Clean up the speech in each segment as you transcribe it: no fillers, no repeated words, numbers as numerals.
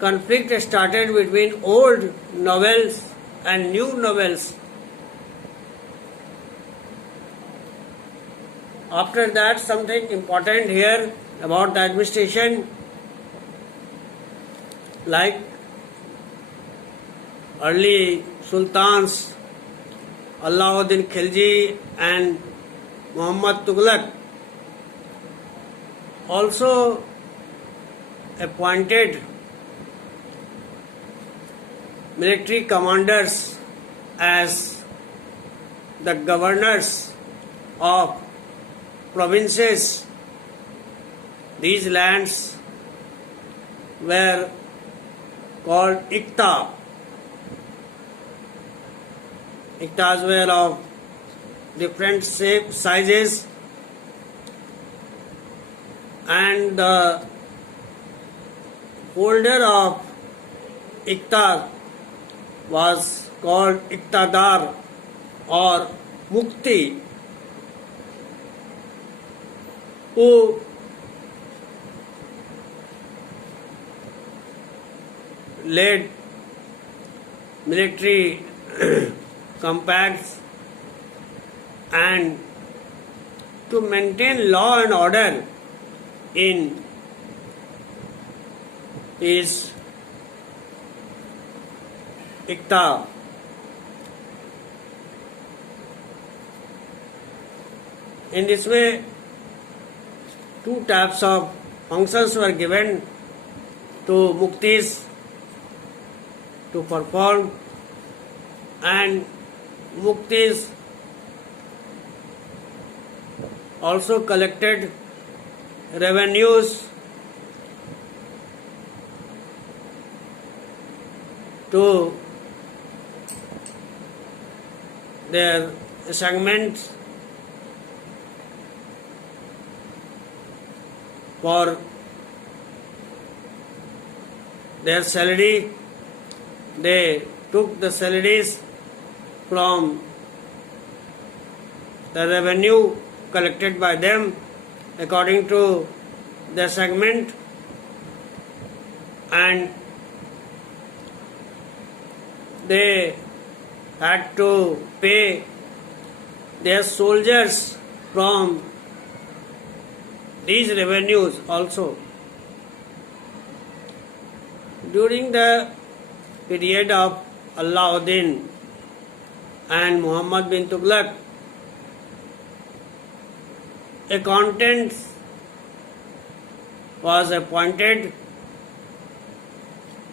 conflict started between old novels and new novels. After that, something important here about the administration, like early sultans Alauddin Khilji and Muhammad Tughlaq also appointed military commanders as the governors of provinces. These lands were called Iqta. Iqtas were of different shapes, sizes, and the holder of Iqta was called Iqtadar or Mukti, who led military compacts and to maintain law and order in his Iqta. In this way, two types of functions were given to Muktis to perform, and Muktis also collected revenues to their segments for their salary. They took the salaries from the revenue collected by them according to their segment, and they had to pay their soldiers from these revenues also. During the period of Alauddin and Muhammad bin Tughlaq, accountant was appointed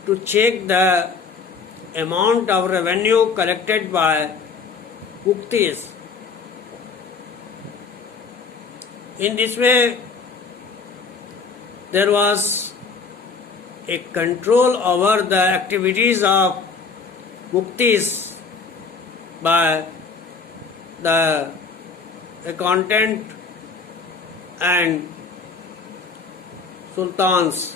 to check the amount of revenue collected by Muktis. In this way, there was a control over the activities of Muktis by the accountant and sultans.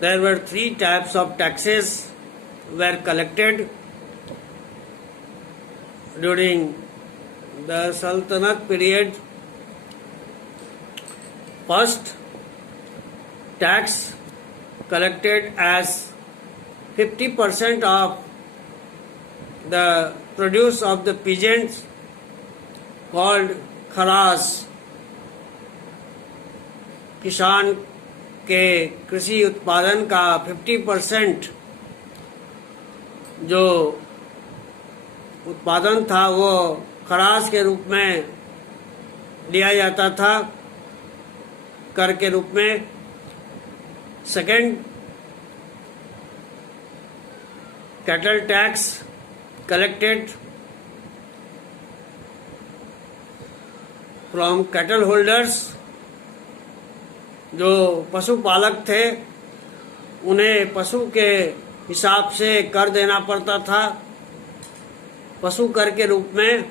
There were three types of taxes were collected during the Sultanate period. First, tax collected as 50% of the produce of the peasants, called खराज. किसान के कृषि उत्पादन का 50% जो उत्पादन था वो खराज के रूप में लिया जाता था, कर के रूप में. Second, cattle tax collected from cattle holders. जो पशुपालक थे उन्हें पशु के हिसाब से कर देना पड़ता था, पशु कर के रूप में.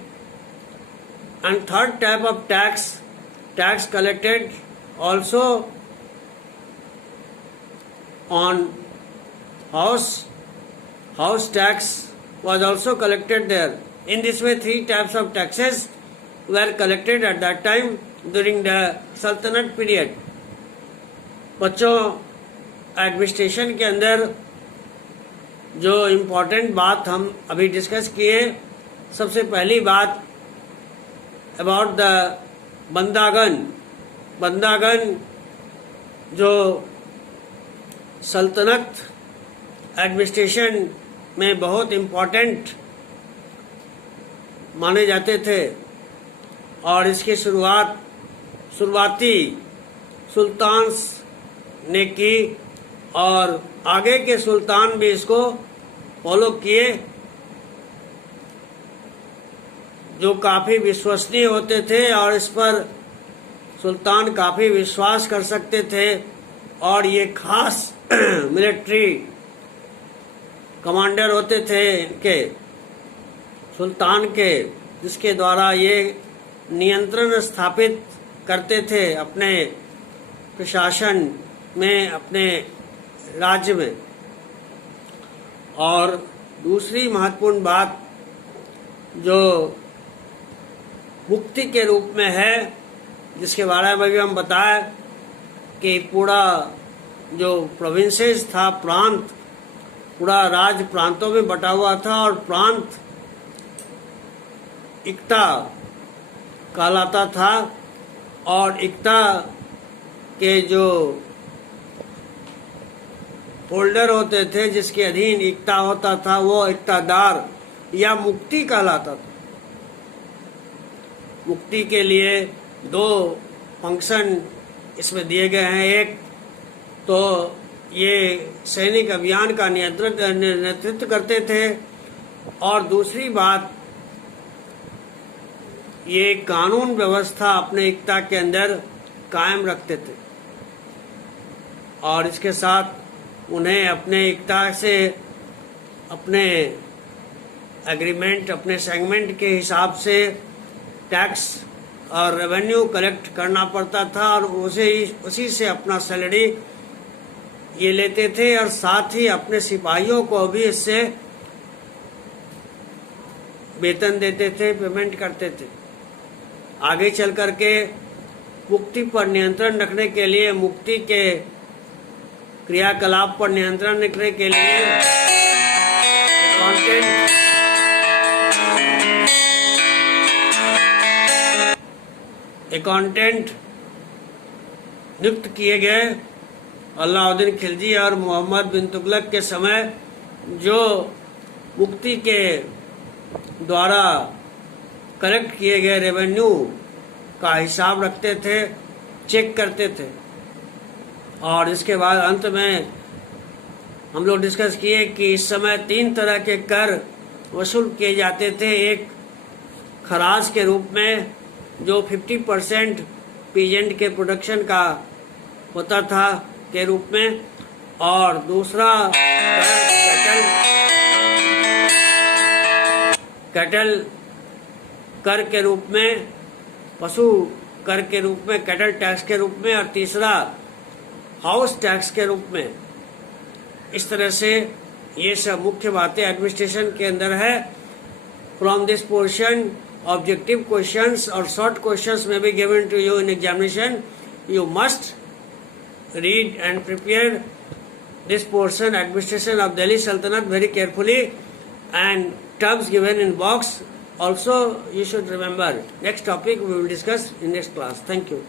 And third type of tax collected also on house tax was also collected there. In this way, three types of taxes were collected at that time during the सल्तनत पीरियड। बच्चों, एडमिनिस्ट्रेशन के अंदर जो इम्पोर्टेंट बात हम अभी discuss किए, सबसे पहली बात अबाउट द बंदागन। बंदागन जो सल्तनत एडमिनिस्ट्रेशन में बहुत इम्पोर्टेंट माने जाते थे और इसकी शुरुआती सुल्तान्स ने की और आगे के सुल्तान भी इसको फॉलो किए, जो काफ़ी विश्वसनीय होते थे और इस पर सुल्तान काफ़ी विश्वास कर सकते थे। और ये खास मिलिट्री कमांडर होते थे इनके, सुल्तान के, जिसके द्वारा ये नियंत्रण स्थापित करते थे अपने प्रशासन में, अपने राज्य में। और दूसरी महत्वपूर्ण बात जो मुक्ति के रूप में है, जिसके बारे में भी हम बताएं कि पूरा जो प्रोविंसेस था, प्रांत, पूरा राज्य प्रांतों में बटा हुआ था और प्रांत इक्ता कहलाता था और इक्ता के जो फोल्डर होते थे जिसके अधीन इक्ता होता था वो इक्तादार या मुक्ति कहलाता था। मुक्ति के लिए दो फंक्शन इसमें दिए गए हैं। एक तो ये सैनिक अभियान का नेतृत्व करते थे और दूसरी बात ये कानून व्यवस्था अपने इक्ता के अंदर कायम रखते थे और इसके साथ उन्हें अपने इक्ता से अपने एग्रीमेंट, अपने सेगमेंट के हिसाब से टैक्स और रेवेन्यू कलेक्ट करना पड़ता था और उसी से अपना सैलरी ये लेते थे और साथ ही अपने सिपाहियों को भी इससे वेतन देते थे, पेमेंट करते थे। आगे चल करके मुक्ति पर नियंत्रण रखने के लिए, मुक्ति के क्रियाकलाप पर नियंत्रण रखने के लिए अकाउंटेंट नियुक्त किए गए। अलाउद्दीन खिलजी और मोहम्मद बिन तुगलक के समय जो मुक्ति के द्वारा कलेक्ट किए गए रेवेन्यू का हिसाब रखते थे, चेक करते थे। और इसके बाद अंत में हम लोग डिस्कस किए कि इस समय 3 तरह के कर वसूल किए जाते थे। एक खराज के रूप में जो 50% पीजेंट के प्रोडक्शन का होता था के रूप में, और दूसरा कैटल कर के रूप में, पशु कर के रूप में, कैटल टैक्स के रूप में, और तीसरा हाउस टैक्स के रूप में। इस तरह से ये सब मुख्य बातें एडमिनिस्ट्रेशन के अंदर है। From this portion objective questions or short questions may be given to you in examination. You must read and prepare this portion, administration of Delhi Sultanate, very carefully, and terms given in box also you should remember. Next topic we will discuss in next class. Thank you.